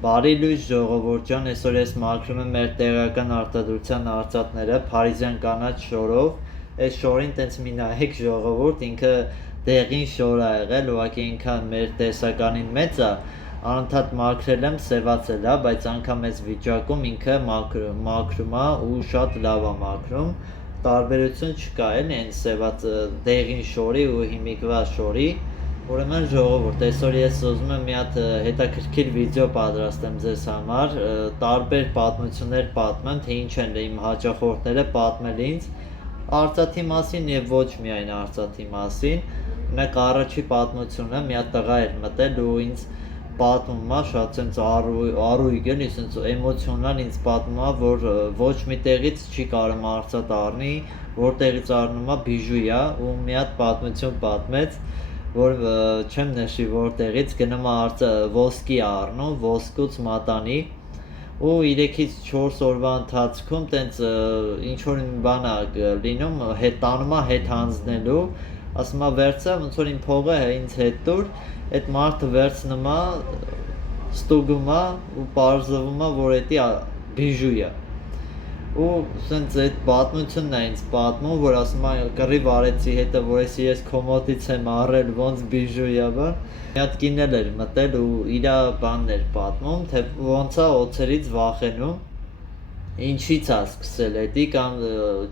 Բարի լույս ժողովուրդ ջան, այսօր ես մաքրում եմ մեր տեղական արտադրության արծաթները Փարիզյան կանաչ շորով։ Այս շորին տենց մի նայեք ժողովուրդ, ինքը դեղին շոր ա եղել, ուղղակի ինքան մեր տեսականին մեծ ա, անընդհատ մաքրել եմ, սևացել ա, բայց անգամ այս վիճակում ինքը մաքրում ա ու շատ լավ ա մաքրում։ Տարբերություն չկա էլի այն սևած դեղին շորի ու հիմիկվա շորի։ Ուրեմն ժողովուրդ, այսօր ես ուզում եմ մի հատ հետաքրքիր վիդեո պատրաստեմ ձեզ համար, տարբեր պատմություններ պատմեմ, թե ինչ են իմ հաճախորդները պատմել ինձ արծաթի մասին եւ ոչ միայն արծաթի մասին։ Օրինակ առաջի պատմությունը մի հատ տղա էր մտել ու ինձ պատմում ա, շատ sense առույգ էլի, sense էմոցիոնալ ինձ պատմում ա, որ ոչ մի տեղից չի կարող արծաթ առնի, որտեղից առնում ա բիժու ա ու մի հատ պատմություն պատմեց, որ չեմ նշի որտեղից գնում ա ոսկի առնում, ոսկուց մատանի ու 3-ից 4 օրվա ընթացքում տենց ինչ որ մի բան ա լինում, տանում ա հետ հանձնելու, ասում ա վերցա, ոնց որ իմ փողը ինձ հետ տուր, այդ մարդը վերցնում ա, ստուգում ա ու պարզվում ա, որ էդի բիժու ա։ Ու սենց այդ պատմությունն է ինձ պատմում, որ ասում ա կռիվ արեցի հետը, որ ես քո մոտից եմ առել, ոնց բիժու ա բան։ Մի հատ կին էլ էր մտել ու իրա բանն էր պատմում, թե ոնց ա օձերից վախենում, ինչից ա սկսել էդի կամ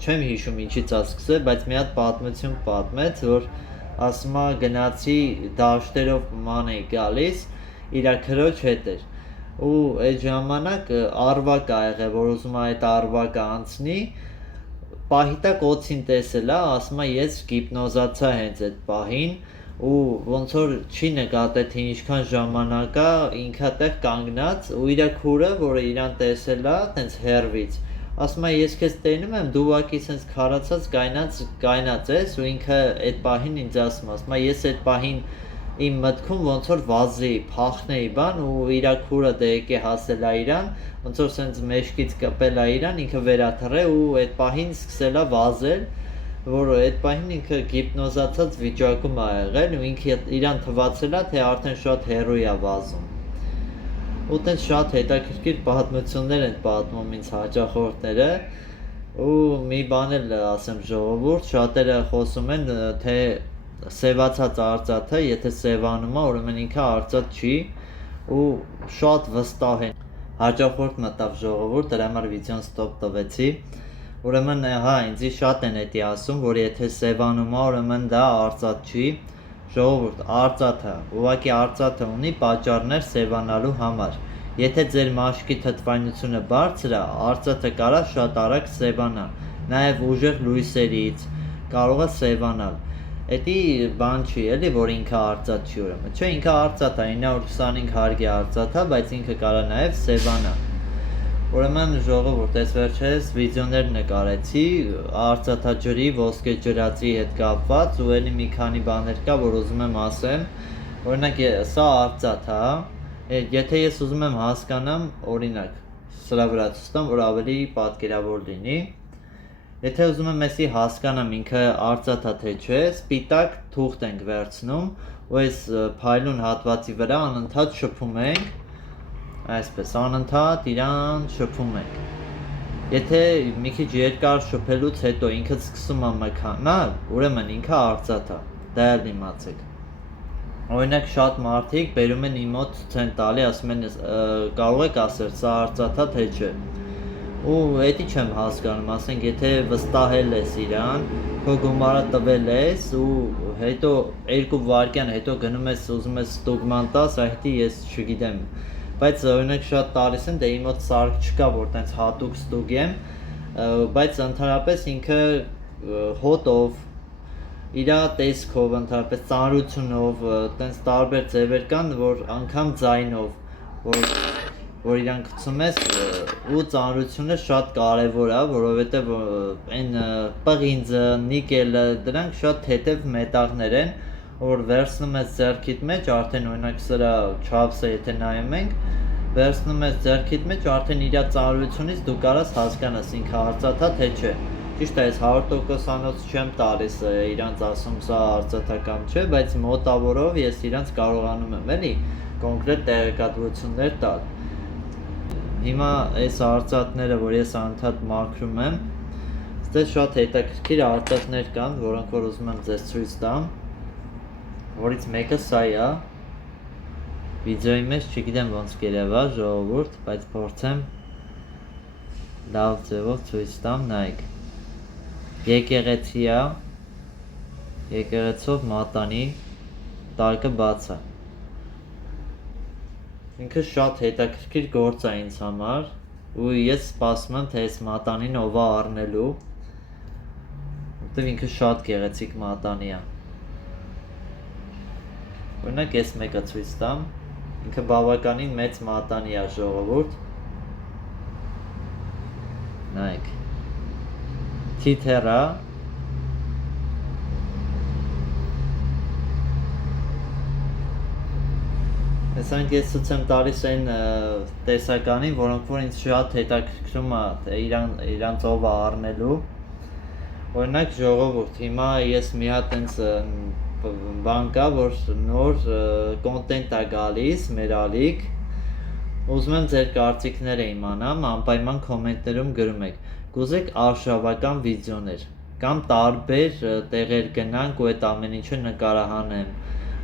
չեմ հիշում ինչից ա սկսել, բայց մի հատ պատմություն պատմեց, որ ասում ա գնացի դաշտերով ման էի գալիս, իրա քրոջ հետ էր։ Ու այդ ժամանակ արվակ ա եղել, որ ուզում ա այդ արվակը անցնի, պահիտակ օձին տեսել ա, ասում ա ես գիպնոզացա հենց այդ պահին ու ոնց որ չի նկատել թե ինչքան ժամանակ ա ինքա տեղ կանգնած ու իրա քուրը, որը իրան տեսել ա, տենց հեռվից, ասում ա ես քեզ տենում եմ, դու ուղղակի սենց քարացած կայնած ես ու ինքը այդ պահին ինձ ասում ա ես այդ պահին իմ մտքում ոնց որ վազեի, փախնեի բան ու իրա քուրը դե եկե հասել ա իրան, ոնց որ սենց մեջքից կպել ա իրան, ինքը վերաթռե ու այդ պահին սկսել ա վազել, որ այդ պահին ինքը գիպնոզացած վիճակում ա եղել ու ինքը իրան թվացել ա, թե արդեն շատ հեռու ա վազում։ Ու տենց շատ հետաքրքիր պատմություններ են պատմում ինձ հաճախորդները ու մի բան էլ ասեմ ժողովուրդ, շատերը խոսում են, թե սևացած արծաթը, եթե սևանում ա, ուրեմն ինքը արծաթ չի ու շատ վստահ են։ Հաճախորդ մտավ ժողովուրդ, դրա համար վիդեոն ստոպ տվեցի։ Ուրեմն հա, ինձի շատ են էդի ասում, որ եթե սևանում ա, ուրեմն դա արծաթ չի։ Ժողովուրդ, արծաթը, ուղղակի արծաթը ունի պատճառներ սևանալու համար։ Եթե ձեր մաշկի թթվայնությունը բարձր ա, արծաթը կարա շատ արագ սևանա, նաև ուժեղ լույսերից կարող ա սևանալ։ Էդի բան չի էլի, որ ինքը արծաթ չի ուրեմն, չէ, ինքը արծաթ ա, 925 հարգի արծաթ ա, բայց ինքը կարա նաև սևանա։ Ուրեմն ժողովուրդ, այս վերջերս վիդեոներ նկարեցի արծաթաջրի, ոսկեջրածի հետ կապված ու էլի մի քանի բաներ կա, որ ուզում եմ ասեմ։ Օրինակ սա արծաթ ա, եթե ես ուզում եմ հասկանամ, օրինակ, սրա վրա ցույց որ ավելի պատկերավոր լինի։ Եթե ուզում եմ էսի հասկանամ ինքը արծաթ ա թե չէ, սպիտակ թուղթ ենք վերցնում ու այս փայլուն հատվածի վրա անընդհատ շփում ենք, այսպես անընդհատ իրան շփում ենք։ Եթե մի քիչ երկար շփելուց հետո ինքը սկսում ա մքանալ, ուրեմն ինքը արծաթ ա, դա էլ իմացեք։ Օրինակ շատ մարդիկ բերում են իմ մոտ ցույց տալի, ասում են կարող եք ասել սա արծաթ ա թե չէ։ Ու էդի չեմ հասկանում, ասենք եթե վստահել ես իրան, քո գումարը տվել ես ու հետո 2 վայրկյան հետո գնում ես ուզում ես ստուգման տաս, այդի ես չգիտեմ, բայց օրինակ շատ տալիս են, դե իմ մոտ սարք չկա, որ տենց հատուկ ստուգեմ, բայց ընդհանրապես ինքը հոտով, իրա տեսքով, ընդհանրապես ծանրությունով, տենց տարբեր ձևեր կան, որ անգամ ձայնով, որ իրան գցում ես ու ծանրությունը շատ կարևոր ա, որովհետև այն պղինձը, նիկելը, դրանք շատ թեթև մետաղներ են, որ վերցնում ես ձեռքիդ մեջ, արդեն օրինակ սրա չափսը եթե նայում ենք, վերցնում ես ձեռքիդ մեջ, արդեն իրա ծանրությունից դու կարաս հասկանաս ինքը արծաթ ա թե չէ։ Ճիշտ է, ես 100%-անոց չեմ տալիս իրանց ասում սա արծաթ ա կամ չէ, բայց մոտավորով ես իրանց կարողանում եմ էլի կոնկրետ տեղեկատվություններ տալ։ Հիմա այս արծաթները, որ ես անընդհատ մաքրում եմ, այստեղ շատ հետաքրքիր արծաթներ կան, որոնք որ ուզում եմ ձեզ ցույց տամ, որից մեկը սա է։ Վիդեոյի մեջ չգիտեմ ոնց կերևա ժողովուրդ, բայց փորձեմ լավ ձևով ցույց տամ, նայեք։ Եկեղեցի է, եկեղեցով մատանի, տակը բաց է։ Ինքը շատ հետաքրքիր գործ է ինձ համար, ու ես սպասում եմ, թե այս մատանին ով է առնելու, որտեղ ինքը շատ գեղեցիկ մատանի է։ Օրինակ ես մեկը ցույց տամ, ինքը բավականին մեծ մատանի է ժողովուրդ։ Նայեք։ Թիթեռ է։ Այսինքն ես ցույց եմ տալիս այն տեսականին, որոնք որ ինձ շատ հետաքրքրում է, թե իրանց ով է առնելու։ Օրինակ ժողովուրդ, հիմա ես մի հատ այնց բան կա, որ նոր կոնտենտ է գալիս, մեր ալիք, ուզում եմ ձեր կարծիքները իմանամ, անպայման կոմենտներում գրում եք, կուզեք արշավական վիդեոներ, կամ տարբեր տեղեր գնանք ու այդ ամեն ինչը նկարահանեմ,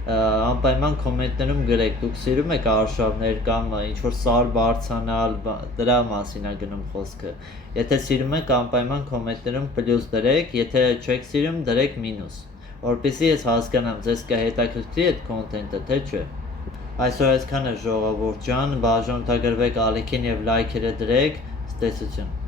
անպայման կոմենտներում գրեք, դուք սիրում եք արշավներ կամ ինչ-որ սար բարձանալ, դրա մասին է գնում խոսքը, եթե սիրում եք անպայման կոմենտներում պլյուս դրեք, եթե չեք սիրում դրեք մինուս, որպեսզի ես հասկանամ ձեզ կհետաքրքրի այդ կոնտենտը, թե չէ։ Այսօր այսքանը ժողովուրդ ջան, բաժանորդագրվեք ալիքին և լայքերը դրեք, ցտեսություն։